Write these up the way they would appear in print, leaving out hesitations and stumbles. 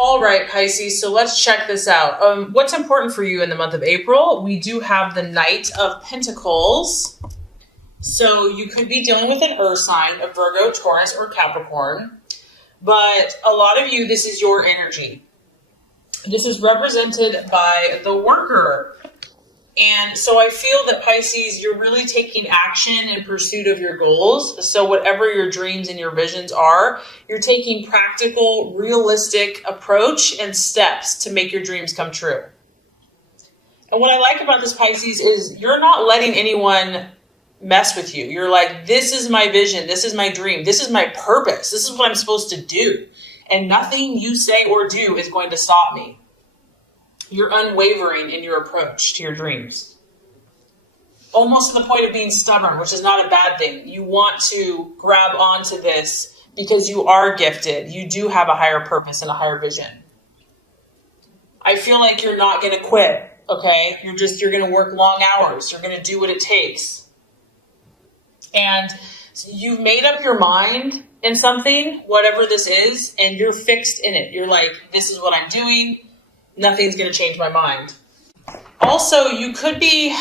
All right, Pisces, so let's check this out. What's important for you in the month of April? We do have the Knight of Pentacles. So you could be dealing with an earth sign, a Virgo, Taurus, or Capricorn. But a lot of you, this is your energy. This is represented by the worker. And so I feel that, Pisces, you're really taking action in pursuit of your goals. So whatever your dreams and your visions are, you're taking practical, realistic approach and steps to make your dreams come true. And what I like about this, Pisces, is you're not letting anyone mess with you. You're like, this is my vision. This is my dream. This is my purpose. This is what I'm supposed to do. And nothing you say or do is going to stop me. You're unwavering in your approach to your dreams. Almost to the point of being stubborn, which is not a bad thing. You want to grab onto this because you are gifted. You do have a higher purpose and a higher vision. I feel like you're not going to quit, okay? You're going to work long hours. You're going to do what it takes. And you've made up your mind in something, whatever this is, and you're fixed in it. You're like, this is what I'm doing. Nothing's going to change my mind. Also, you could be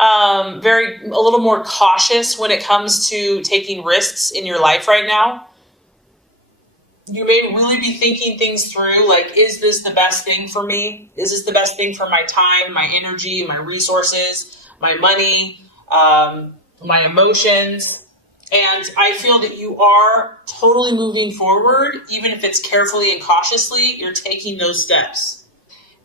a little more cautious when it comes to taking risks in your life right now. You may really be thinking things through, like, is this the best thing for me? Is this the best thing for my time, my energy, my resources, my money, my emotions? And I feel that you are totally moving forward, even if it's carefully and cautiously, you're taking those steps.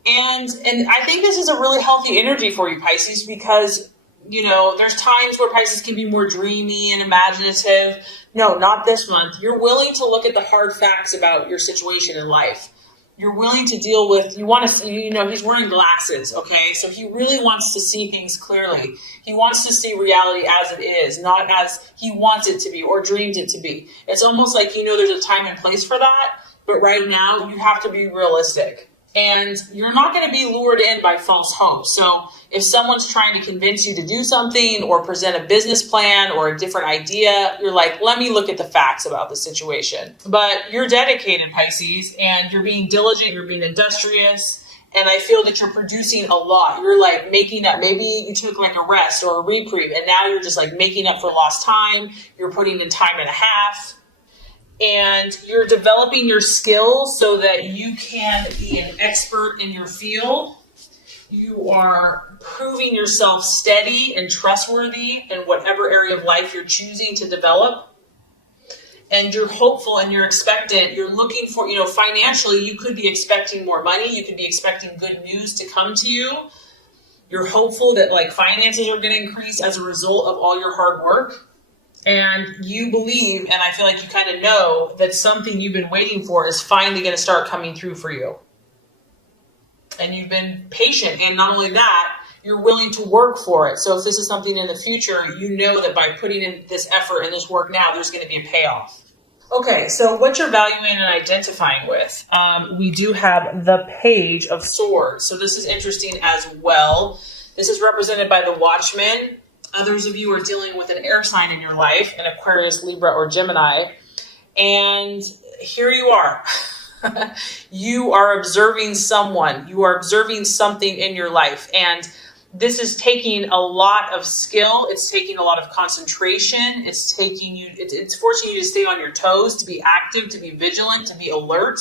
And I think this is a really healthy energy for you, Pisces, because, there's times where Pisces can be more dreamy and imaginative. No, not this month. You're willing to look at the hard facts about your situation in life. You're willing to deal with, he's wearing glasses, okay? So he really wants to see things clearly. He wants to see reality as it is, not as he wants it to be or dreams it to be. It's almost like, there's a time and place for that, but right now you have to be realistic. And you're not going to be lured in by false hope. So if someone's trying to convince you to do something or present a business plan or a different idea, you're like, let me look at the facts about the situation. But you're dedicated, Pisces, and you're being diligent, you're being industrious. And I feel that you're producing a lot. You're like making up, maybe you took like a rest or a reprieve, and now you're just like making up for lost time. You're putting in time and a half. And you're developing your skills so that you can be an expert in your field. You are proving yourself steady and trustworthy in whatever area of life you're choosing to develop. And you're hopeful and you're expectant. You're looking for, financially, you could be expecting more money. You could be expecting good news to come to you. You're hopeful that finances are going to increase as a result of all your hard work. And you believe, and I feel like you kind of know, that something you've been waiting for is finally going to start coming through for you. And you've been patient. And not only that, you're willing to work for it. So if this is something in the future, you know that by putting in this effort and this work now, there's going to be a payoff. Okay, so what you're valuing and identifying with. We do have the Page of Swords. So this is interesting as well. This is represented by the Watchman. Others of you are dealing with an air sign in your life, an Aquarius, Libra, or Gemini. And here you are. You are observing someone. You are observing something in your life. And this is taking a lot of skill. It's taking a lot of concentration. It's forcing you to stay on your toes, to be active, to be vigilant, to be alert.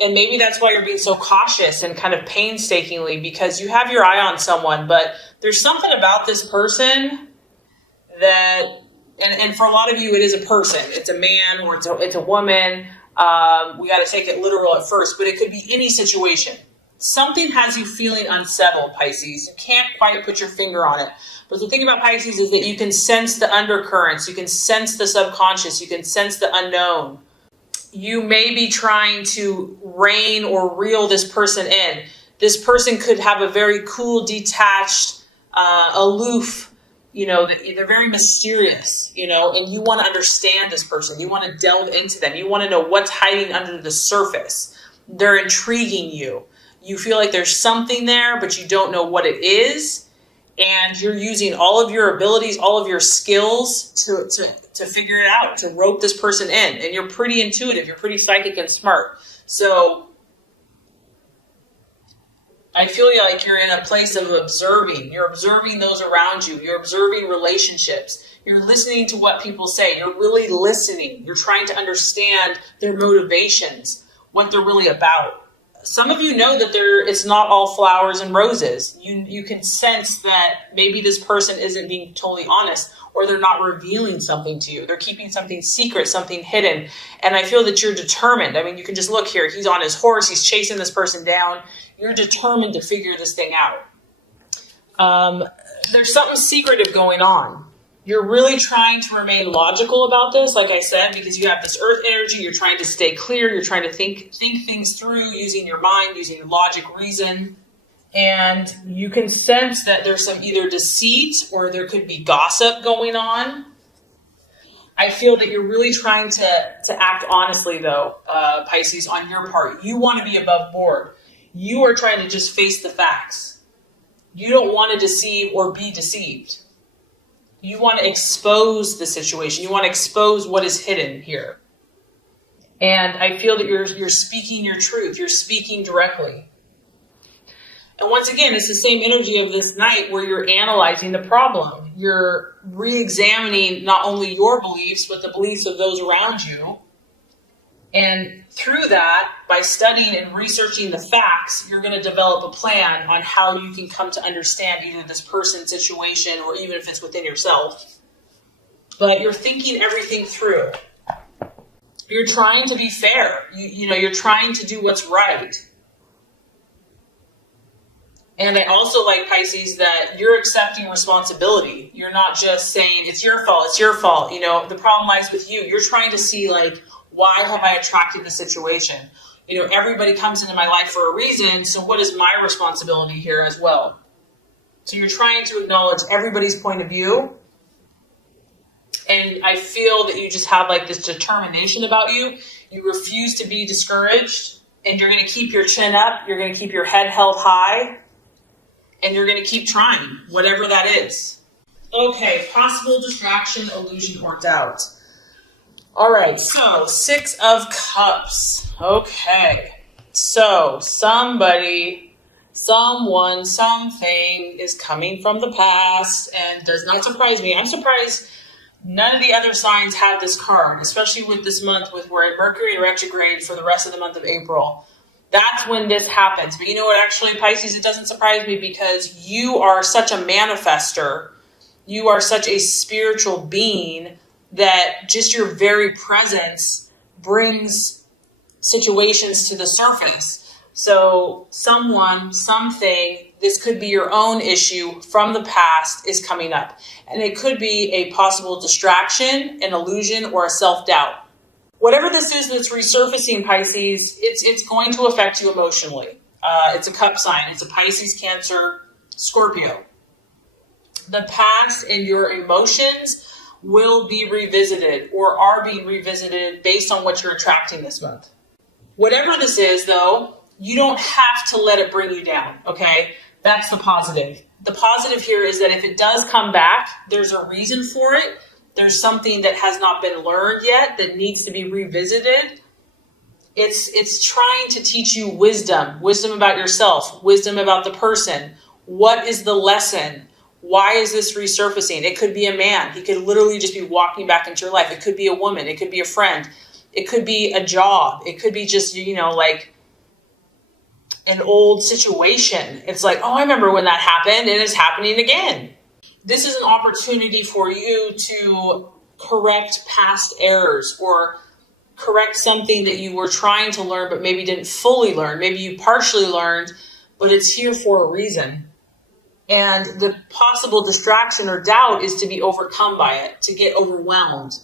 And maybe that's why you're being so cautious and kind of painstakingly, because you have your eye on someone, but there's something about this person that, and for a lot of you, it is a person. It's a man or it's a woman. We got to take it literal at first, but it could be any situation. Something has you feeling unsettled, Pisces. You can't quite put your finger on it. But the thing about Pisces is that you can sense the undercurrents. You can sense the subconscious. You can sense the unknown. You may be trying to rein or reel this person in. This person could have a very cool, detached, aloof, they're very mysterious, and you want to understand this person. You want to delve into them. You want to know what's hiding under the surface. They're intriguing you. You feel like there's something there, but you don't know what it is. And you're using all of your abilities, all of your skills to to figure it out, to rope this person in. And you're pretty intuitive. You're pretty psychic and smart. So I feel like you're in a place of observing. You're observing those around you. You're observing relationships. You're listening to what people say. You're really listening. You're trying to understand their motivations, what they're really about. Some of you know that it's not all flowers and roses. You can sense that maybe this person isn't being totally honest, or they're not revealing something to you. They're keeping something secret, something hidden. And I feel that you're determined. I mean, you can just look here. He's on his horse. He's chasing this person down. You're determined to figure this thing out. There's something secretive going on. You're really trying to remain logical about this, like I said, because you have this earth energy. You're trying to stay clear. You're trying to think things through using your mind, using your logic, reason. And you can sense that there's some either deceit or there could be gossip going on. I feel that you're really trying to act honestly, though, Pisces, on your part. You want to be above board. You are trying to just face the facts. You don't want to deceive or be deceived. You want to expose the situation. You want to expose what is hidden here. And I feel that you're speaking your truth. You're speaking directly. And once again, it's the same energy of this night where you're analyzing the problem. You're re-examining not only your beliefs, but the beliefs of those around you. And through that, by studying and researching the facts, you're going to develop a plan on how you can come to understand either this person's situation or even if it's within yourself. But you're thinking everything through. You're trying to be fair. You're trying to do what's right. And I also like, Pisces, that you're accepting responsibility. You're not just saying, it's your fault, it's your fault. The problem lies with you. You're trying to see, why have I attracted the situation? Everybody comes into my life for a reason, so what is my responsibility here as well? So you're trying to acknowledge everybody's point of view. And I feel that you just have this determination about you. You refuse to be discouraged, and you're going to keep your chin up. You're going to keep your head held high, and you're going to keep trying, whatever that is. Okay, possible distraction, illusion, or doubt. All right, so 6 of Cups. Okay, so somebody, someone, something is coming from the past and does not surprise me. I'm surprised none of the other signs have this card, especially with this month with we're at Mercury retrograde for the rest of the month of April. That's when this happens. But you know what, actually, Pisces, it doesn't surprise me because you are such a manifester. You are such a spiritual being that just your very presence brings situations to the surface. So someone, something, this could be your own issue from the past is coming up. And it could be a possible distraction, an illusion, or a self-doubt. Whatever this is that's resurfacing, Pisces, it's going to affect you emotionally. It's a cup sign. It's a Pisces, Cancer, Scorpio. The past and your emotions will be revisited or are being revisited based on what you're attracting this month. Whatever this is, though, you don't have to let it bring you down, okay? That's the positive. The positive here is that if it does come back, there's a reason for it. There's something that has not been learned yet that needs to be revisited. It's trying to teach you wisdom about yourself, wisdom about the person. What is the lesson? Why is this resurfacing? It could be a man. He could literally just be walking back into your life. It could be a woman. It could be a friend. It could be a job. It could be just, an old situation. It's like, oh, I remember when that happened and it's happening again. This is an opportunity for you to correct past errors or correct something that you were trying to learn but maybe didn't fully learn. Maybe you partially learned, but it's here for a reason. And the possible distraction or doubt is to be overcome by it, to get overwhelmed.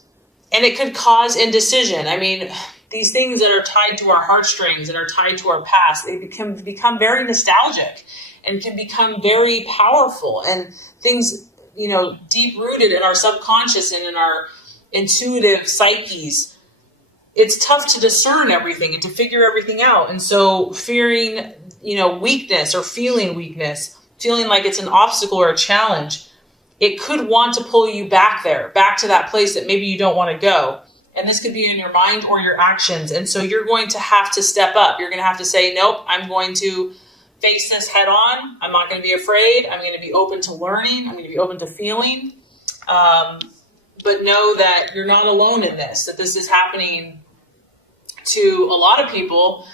And it could cause indecision. I mean, these things that are tied to our heartstrings and are tied to our past, they become very nostalgic and can become very powerful. And things, deep-rooted in our subconscious and in our intuitive psyches, it's tough to discern everything and to figure everything out. And so fearing, weakness or feeling weakness, feeling like it's an obstacle or a challenge, it could want to pull you back there, back to that place that maybe you don't want to go. And this could be in your mind or your actions. And so you're going to have to step up. You're going to have to say, nope, I'm going to face this head on. I'm not going to be afraid. I'm going to be open to learning. I'm going to be open to feeling. But know that you're not alone in this, that this is happening to a lot of people,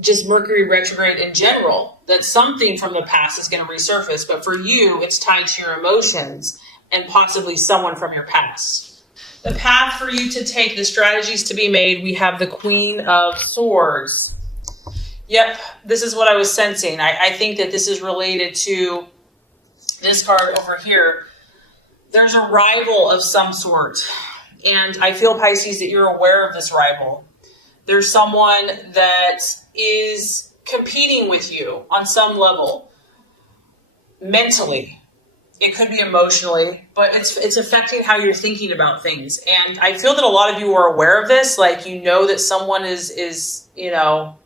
just Mercury retrograde in general, that something from the past is going to resurface. But for you, it's tied to your emotions and possibly someone from your past. The path for you to take, the strategies to be made, we have the Queen of Swords. Yep, this is what I was sensing. I think that this is related to this card over here. There's a rival of some sort. And I feel, Pisces, that you're aware of this rival. There's someone that is competing with you on some level. Mentally. It could be emotionally, but it's affecting how you're thinking about things. And I feel that a lot of you are aware of this. Like, you know that someone is you know,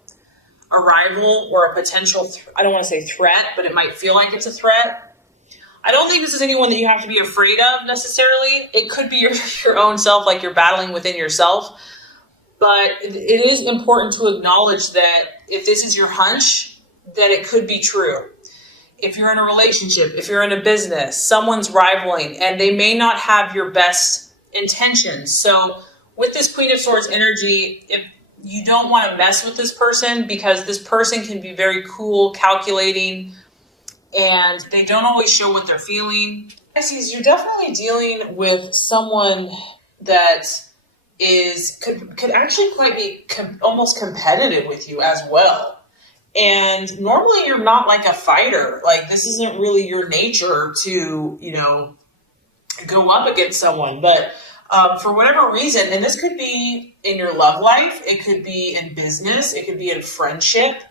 a rival or a potential, I don't want to say threat, but it might feel like it's a threat. I don't think this is anyone that you have to be afraid of necessarily. It could be your own self, like you're battling within yourself. But it is important to acknowledge that if this is your hunch, that it could be true. If you're in a relationship, if you're in a business, someone's rivaling, and they may not have your best intentions. So with this Queen of Swords energy, if you don't want to mess with this person, because this person can be very cool, calculating, and they don't always show what they're feeling. Pisces, you're definitely dealing with someone that could actually quite be almost competitive with you as well. And normally you're not like a fighter. Like, this isn't really your nature to, you know, go up against someone. But for whatever reason, and this could be in your love life, it could be in business, it could be in friendship.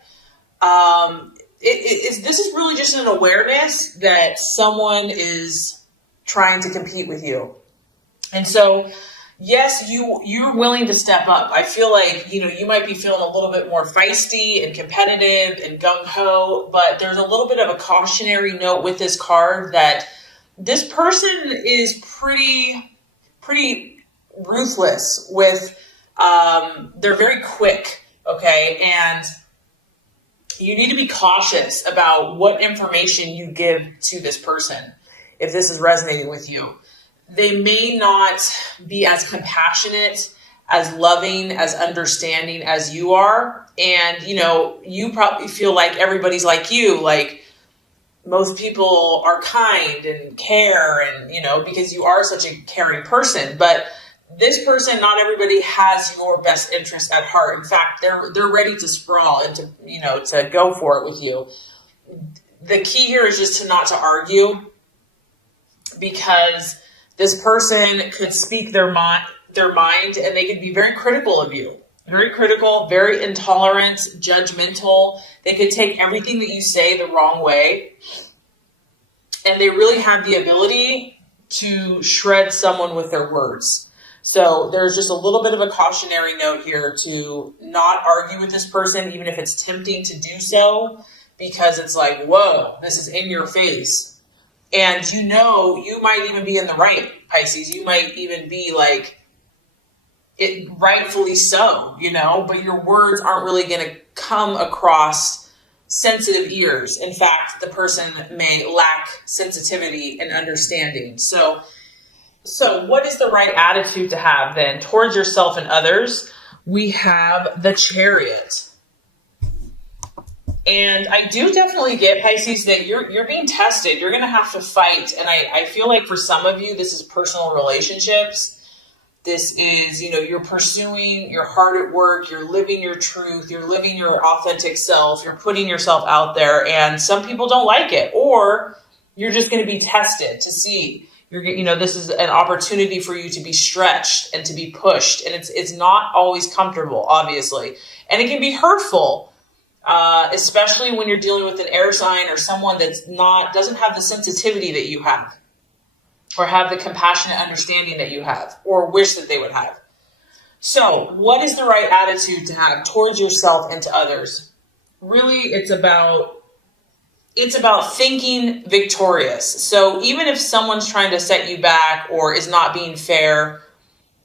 This is really just an awareness that someone is trying to compete with you. And so, yes, you're willing to step up. I feel like, you know, you might be feeling a little bit more feisty and competitive and gung-ho, but there's a little bit of a cautionary note with this card that this person is pretty ruthless with, they're very quick, okay? And you need to be cautious about what information you give to this person if this is resonating with you. They may not be as compassionate, as loving, as understanding as you are. And, you know, you probably feel like everybody's like you, like most people are kind and care and, you know, because you are such a caring person. But this person, not everybody has your best interest at heart. In fact, they're ready to sprawl and to, you know, to go for it with you. The key here is just not to argue, because this person could speak their mind, and they could be very critical of you. Very critical, very intolerant, judgmental. They could take everything that you say the wrong way. And they really have the ability to shred someone with their words. So there's just a little bit of a cautionary note here to not argue with this person, even if it's tempting to do so, because it's like, whoa, this is in your face. And you know, you might even be in the right, Pisces. You might even be like, it rightfully so, you know, but your words aren't really going to come across sensitive ears. In fact, the person may lack sensitivity and understanding. So what is the right attitude to have then towards yourself and others? We have the Chariot. And I do definitely get, Pisces, that you're being tested. You're going to have to fight. And I feel like for some of you, this is personal relationships. This is, you know, you're pursuing your heart at work. You're living your truth. You're living your authentic self. You're putting yourself out there. And some people don't like it. Or you're just going to be tested to see. You know, this is an opportunity for you to be stretched and to be pushed. And it's not always comfortable, obviously. And it can be hurtful, especially when you're dealing with an air sign or someone doesn't have the sensitivity that you have, or have the compassionate understanding that you have, or wish that they would have. So what is the right attitude to have towards yourself and to others? Really, it's about It's about thinking victorious. So even if someone's trying to set you back or is not being fair,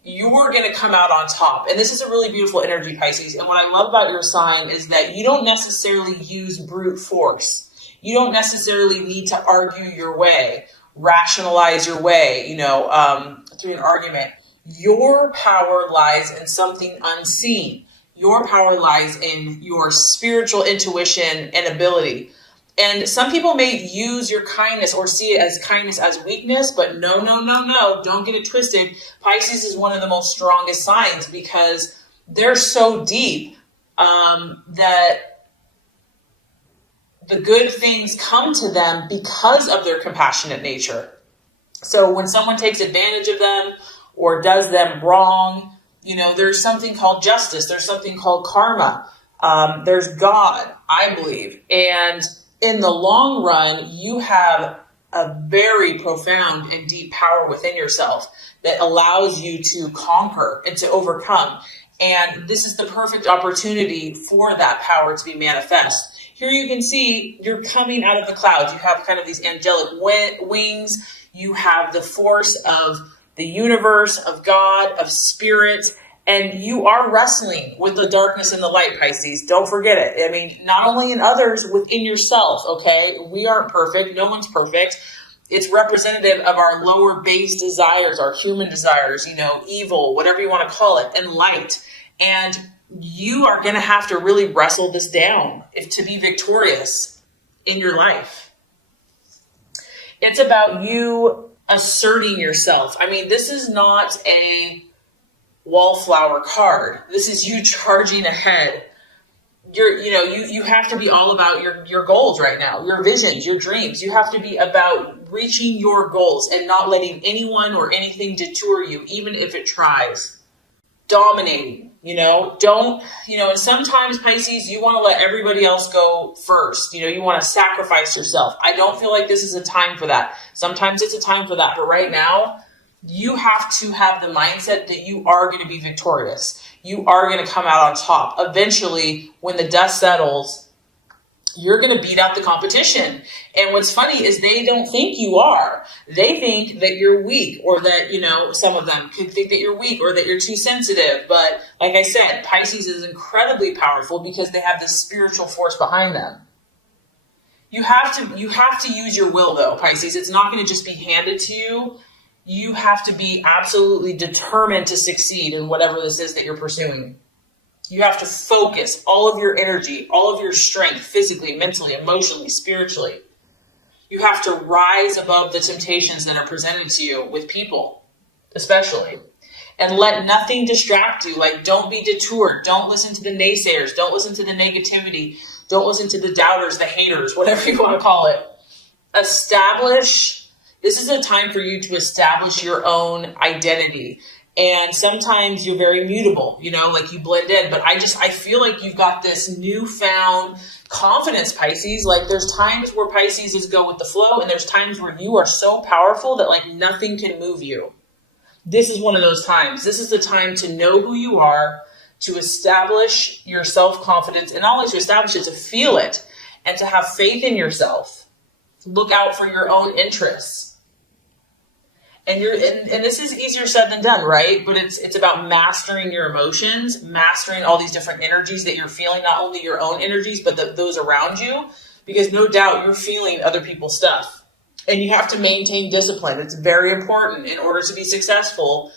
you're going to come out on top. And this is a really beautiful energy, Pisces. And what I love about your sign is that you don't necessarily use brute force. You don't necessarily need to argue your way, rationalize your way, through an argument. Your power lies in something unseen. Your power lies in your spiritual intuition and ability. And some people may use your kindness or see it as kindness as weakness, but no, don't get it twisted. Pisces is one of the most strongest signs because they're so deep that the good things come to them because of their compassionate nature. So when someone takes advantage of them or does them wrong, there's something called justice. There's something called karma. There's God, I believe. And in the long run, you have a very profound and deep power within yourself that allows you to conquer and to overcome. And this is the perfect opportunity for that power to be manifest. Here you can see you're coming out of the clouds. You have kind of these angelic wings. You have the force of the universe, of God, of spirit. And you are wrestling with the darkness and the light, Pisces. Don't forget it. I mean, not only in others, within yourself, okay? We aren't perfect. No one's perfect. It's representative of our lower base desires, our human desires, evil, whatever you want to call it, and light. And you are going to have to really wrestle this down to be victorious in your life. It's about you asserting yourself. I mean, this is not a wallflower card. This is you charging ahead. You have to be all about your goals right now, your visions, your dreams. You have to be about reaching your goals and not letting anyone or anything detour you, even if it tries. Dominating, and sometimes, Pisces, you want to let everybody else go first. You want to sacrifice yourself. I don't feel like this is a time for that. Sometimes it's a time for that, but right now, you have to have the mindset that you are going to be victorious. You are going to come out on top. Eventually, when the dust settles, you're going to beat out the competition. And what's funny is they don't think you are. They think that you're weak, or that, some of them could think that you're weak or that you're too sensitive. But like I said, Pisces is incredibly powerful because they have this spiritual force behind them. You have to use your will, though, Pisces. It's not going to just be handed to you. You have to be absolutely determined to succeed in whatever this is that you're pursuing. You have to focus all of your energy, all of your strength, physically, mentally, emotionally, spiritually. You have to rise above the temptations that are presented to you with people, especially. And let nothing distract you. Like, don't be detoured. Don't listen to the naysayers. Don't listen to the negativity. Don't listen to the doubters, the haters, whatever you want to call it. This is a time for you to establish your own identity. And sometimes you're very mutable, like you blend in. But I feel like you've got this newfound confidence, Pisces. Like, there's times where Pisces is go with the flow, and there's times where you are so powerful that like nothing can move you. This is one of those times. This is the time to know who you are, to establish your self-confidence, and not only to establish it, to feel it, and to have faith in yourself. Look out for your own interests. And this is easier said than done, right? But it's about mastering your emotions, mastering all these different energies that you're feeling, not only your own energies, but those around you, because no doubt you're feeling other people's stuff. And you have to maintain discipline. It's very important in order to be successful,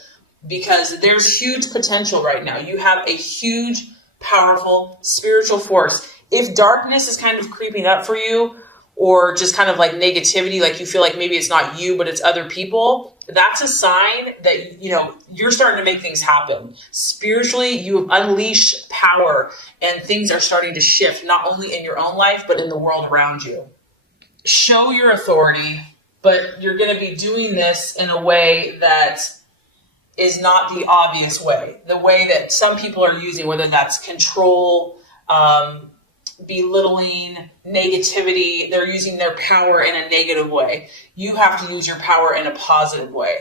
because there's huge potential right now. You have a huge, powerful spiritual force. If darkness is kind of creeping up for you, or just kind of like negativity, like you feel like maybe it's not you, but it's other people, that's a sign that, you're starting to make things happen. Spiritually, you have unleashed power, and things are starting to shift, not only in your own life, but in the world around you. Show your authority, but you're going to be doing this in a way that is not the obvious way, the way that some people are using, whether that's control, belittling, negativity. They're using their power in a negative way. You have to use your power in a positive way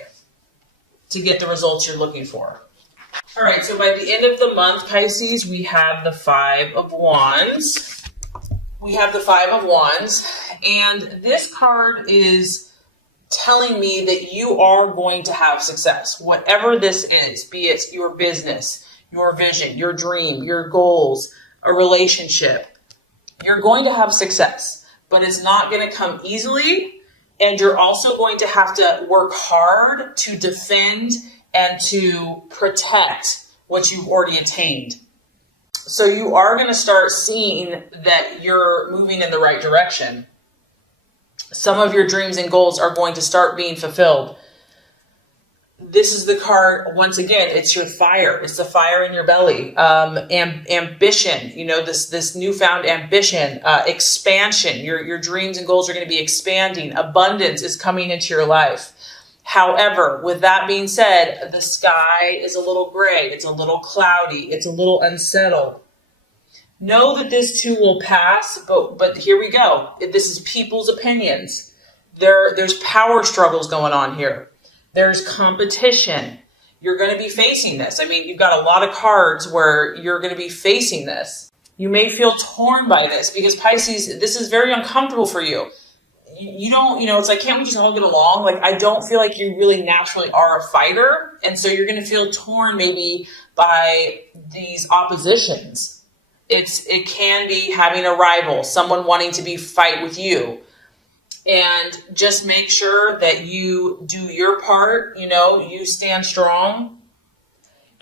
to get the results you're looking for. All right, so by the end of the month, Pisces, we have the 5 of Wands. we have the Five of Wands, and this card is telling me that you are going to have success. Whatever this is, be it your business, your vision, your dream, your goals, a relationship, you're going to have success, but it's not going to come easily. And you're also going to have to work hard to defend and to protect what you've already attained. So you are going to start seeing that you're moving in the right direction. Some of your dreams and goals are going to start being fulfilled. This is the card, once again, it's your fire. It's the fire in your belly. Ambition, this newfound ambition, expansion. Your dreams and goals are going to be expanding. Abundance is coming into your life. However, with that being said, the sky is a little gray. It's a little cloudy. It's a little unsettled. Know that this too will pass, but here we go. This is people's opinions. There's power struggles going on here. There's competition. You're going to be facing this. I mean, you've got a lot of cards where you're going to be facing this. You may feel torn by this because Pisces, this is very uncomfortable for you. You don't, it's like, can't we just all get along? Like, I don't feel like you really naturally are a fighter. And so you're going to feel torn maybe by these oppositions. It can be having a rival, someone wanting to fight with you. And just make sure that you do your part. You stand strong.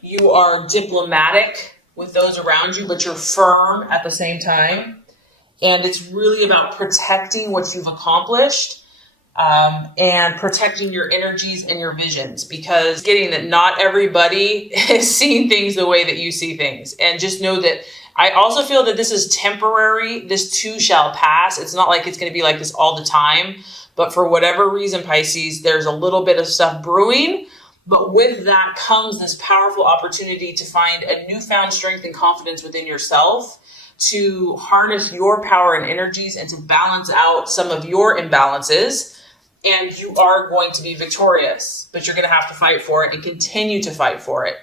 You are diplomatic with those around you, but you're firm at the same time. And it's really about protecting what you've accomplished and protecting your energies and your visions, because getting that not everybody is seeing things the way that you see things. And just know that I also feel that this is temporary. This too shall pass. It's not like it's going to be like this all the time. But for whatever reason, Pisces, there's a little bit of stuff brewing. But with that comes this powerful opportunity to find a newfound strength and confidence within yourself, to harness your power and energies and to balance out some of your imbalances. And you are going to be victorious, but you're going to have to fight for it and continue to fight for it.